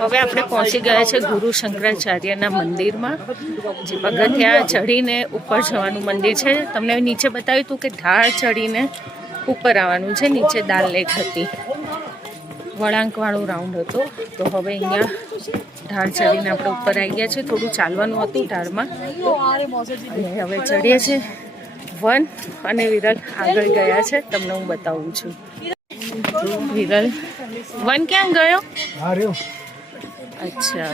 હવે આપણે પહોંચી ગયા છે ગુરુ શંકરાચાર્યના મંદિરમાં, જે પગથિયા ચડીને ઉપર જવાનું મંદિર છે. તમને નીચે બતાવ્યું હતું કે ઢાળ ચડીને ઉપર આવવાનું છે. નીચે દાલ લેક હતી, વળાંકવાળો રાઉન્ડ હતો. તો હવે અહીંયા ઢાળ ચડીને આપણે ઉપર આવી ગયા છે. થોડું ચાલવાનું હતું ઢાળમાં અને હવે ચડીએ છીએ. વન અને વિરલ આગળ ગયા છે, તમને હું બતાવું છું. વિરલ, વન ક્યાં ગયો? અચ્છા,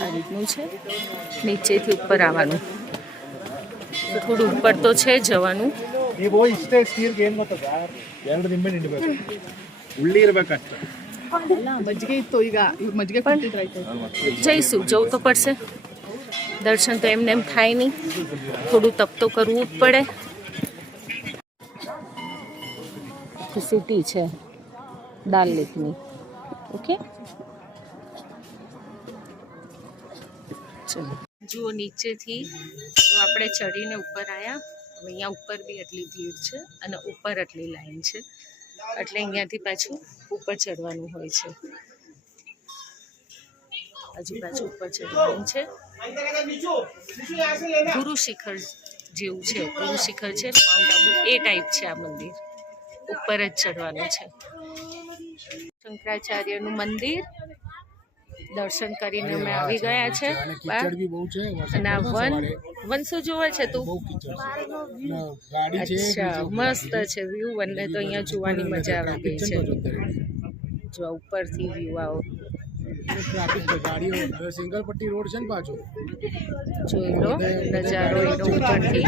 આ રીતનું છે. નીચેથી ઉપર આવવાનું, થોડું ઉપર તો છે જવાનું. જઈશું, જવું તો પડશે. દર્શન તો એમને એમ થાય નહીં, થોડું તપ તો કરવું જ પડે. સિટી છે દાલ લેકની. ઓકે, ચલો જુઓ નીચેથી તો આપણે ચડીને ઉપર આવ્યા. અહીંયા ઉપર બી એટલી ભીડ છે અને ઉપર આટલી લાઈન છે, એટલે અહીંયાથી પાછું ઉપર ચડવાનું હોય છે. હજુ પાછું ઉપર ચડવાનું છે. ગુરુ શિખર જેવું છે, ગુરુ શિખર છે માઉન્ટ આબુ, એ ટાઈપ છે આ મંદિર. ઉપર જ ચડવાનું છે. શંકરાચાર્યનું મંદિર દર્શન કરીને અમે આવી ગયા છે. અને આ વન શું જોવે છે તું? અચ્છા, મસ્ત છે વ્યૂ. વનને તો અહીંયા જોવાની મજા આવી ગઈ છે. જો ઉપરથી વ્યૂ આવો, સિંગલ પટ્ટી રોડ છે ને પાછો, જોઈ લો નજારો એનો ઉપરથી.